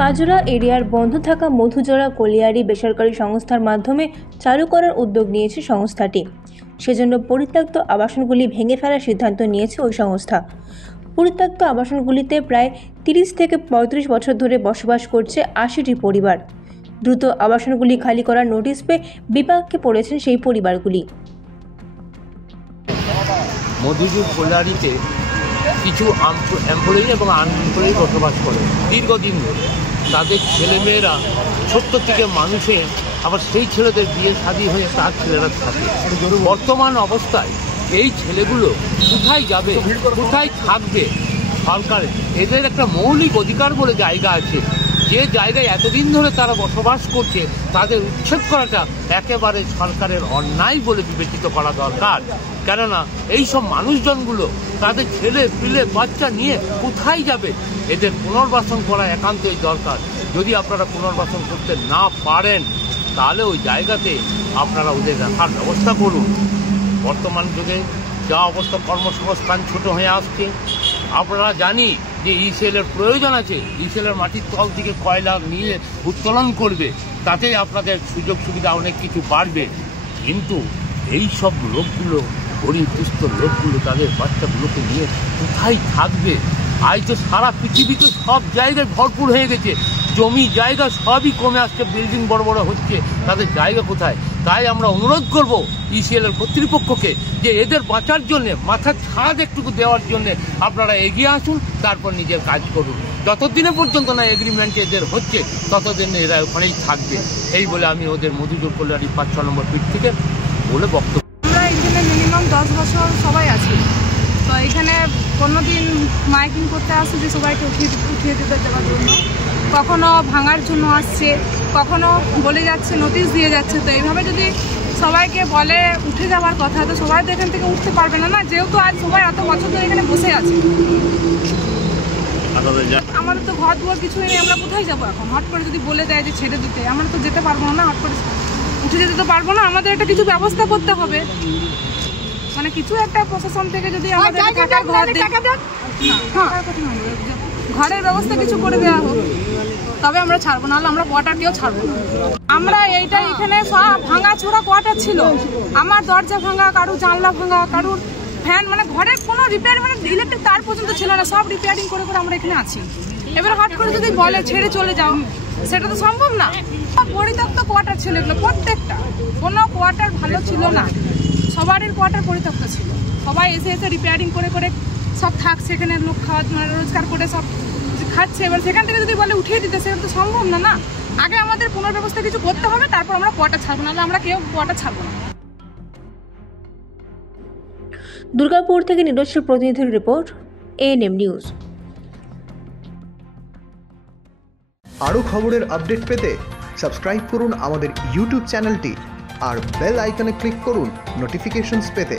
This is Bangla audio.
কাজরা এরিয়ার বন্ধ থাকা মধুজরা কলিয়ারি বেসরকারি সংস্থার মাধ্যমে চালু করার উদ্যোগ নিয়েছে সংস্থাটি। সেজন্য পরিত্যক্ত আবাসনগুলি ভেঙে ফেলার সিদ্ধান্ত নিয়েছে ওই সংস্থা। পরিত্যক্ত আবাসনগুলিতে প্রায় 30 থেকে 35 বছর ধরে বসবাস করছে 80টি পরিবার। দ্রুত আবাসনগুলি খালি করার নোটিশ পেয়ে বিপাকে পড়েছেন সেই পরিবারগুলি। মধুজুর কলিয়ারিতে কিছু এমপ্লয়ি এবং আনএমপ্লয়ি বসবাস করে দীর্ঘদিন ধরে। তাদের ছেলেমেয়েরা ছোট্ট থেকে মানুষে আবার সেই ছেলেদের বিয়ে শাদী হয়ে তার ছেলেরা থাকে। বর্তমান অবস্থায় এই ছেলেগুলো কোথায় যাবে, কোথায় থাকবে? সরকারের এদের একটা মৌলিক অধিকার বলে জায়গা আছে, যে জায়গায় এতদিন ধরে তারা বসবাস করছে তাদের উচ্ছেদ করাটা একেবারে সরকারের অন্যায় বলে বিবেচিত করা দরকার। কেননা এইসব মানুষজনগুলো তাদের ছেলে পিলে বাচ্চা নিয়ে কোথায় যাবে? এদের পুনর্বাসন করা একান্তই দরকার। যদি আপনারা পুনর্বাসন করতে না পারেন তাহলে ওই জায়গাতে আপনারা ওদের রাখার ব্যবস্থা করুন। বর্তমান যুগে যা অবস্থা, কর্মসংস্থান ছোট হয়ে আসছে। আপনারা জানি যে ইসিএলের প্রয়োজন আছে, ইসিএলের মাটির তল থেকে কয়লা নিয়ে উত্তোলন করবে, তাতেই আপনাদের সুযোগ সুবিধা অনেক কিছু বাড়বে। কিন্তু এই সব লোকগুলো, গরিব দুস্থ লোকগুলো তাদের বাচ্চাগুলোকে নিয়ে কোথায় থাকবে? আজ তো সারা পৃথিবীতে সব জায়গায় ভরপুর হয়ে গেছে, জমি জায়গা সবই কমে আসছে, বিল্ডিং বড় বড় হচ্ছে, তাদের জায়গা কোথায়? তাই আমরা অনুরোধ করব ইসিএলের কর্তৃপক্ষকে যে এদের বাঁচার জন্যে, মাথার ছাদ একটুকু দেওয়ার জন্যে আপনারা এগিয়ে আসুন, তারপর নিজের কাজ করুন। যতদিনে পর্যন্ত না এগ্রিমেন্ট এদের হচ্ছে ততদিন এরা ওখানেই থাকবে। এই বলে আমি ওদের মধুজুর কলিয়ারি 5-6 নম্বর ফিট থেকে বলে বক্তব্য। আমরা এখানে মিনিমাম 10 বছর সবাই আছি, তো এখানে কোনোদিন মাইকিং করতে আসছে যে সবাইকে উঠিয়ে দিতে দেওয়ার জন্য, কখনো ভাঙার জন্য আসছে, কখনো বলে যাচ্ছে, নোটিশ দিয়ে যাচ্ছে। তো এইভাবে যদি সবাইকে বলে উঠে যাওয়ার কথা, তো সবাই তো এখান থেকে উঠতে পারবে না, যেহেতু আজ সবাই এত বছর ধরে এখানে বসে আছে। আমাদের তো ঘর দুয়ার কিছুই নেই, আমরা কোথায় যাবো এখন? হট করে যদি বলে দেয় যে ছেড়ে দিতে, আমরা তো যেতে পারবো না, হট করে উঠে যেতে তো পারবো না। আমাদের একটা কিছু ব্যবস্থা করতে হবে, মানে কিছু একটা প্রশাসন থেকে যদি আমাদের থাকার ঘর ঘরের ব্যবস্থা কিছু করে দেওয়া হোক, তবে আমরা ছাড়বো, নাহলে আমরা কোয়ার্টারকেও ছাড়বো না। আমরা এইটা এখানে সব ভাঙা ছোড়া কোয়ার্টার ছিল, আমার দরজা ভাঙা, কারুর জানলা ভাঙা, কারুর ফ্যান, মানে ঘরের কোনো রিপেয়ার, মানে ইলেকট্রিক তার পর্যন্ত ছিল না, সব রিপেয়ারিং করে করে আমরা এখানে আছি। এবার হট করে যদি বলে ছেড়ে চলে যাও, সেটা তো সম্ভব না। পরিত্যক্ত কোয়ার্টার ছিল এগুলো প্রত্যেকটা, কোনো কোয়ার্টার ভালো ছিল না, সবারই কোয়ার্টার পরিত্যক্ত ছিল। সবাই এসে এসে রিপেয়ারিং করে করে সব থাকছে এখানে, লোক খাওয়া রোজগার করে সব খাচ্ছে। এবার সেখান থেকে যদি বলে উঠিয়ে দিতে, সেটা তো সম্ভব না। না, আগে আমাদের পুনর্ব্যবস্থা কিছু করতে হবে, তারপর আমরা কোয়ার্টার ছাড়বো, নাহলে আমরা কেউ কোয়ার্টার ছাড়বো না। দুর্গাপুর থেকে নিজস্ব প্রতিনিধির রিপোর্ট, এএনএম নিউজ। আরও খবরের আপডেট পেতে সাবস্ক্রাইব করুন আমাদের ইউটিউব চ্যানেলটি আর বেল আইকনে ক্লিক করুন নোটিফিকেশনস পেতে।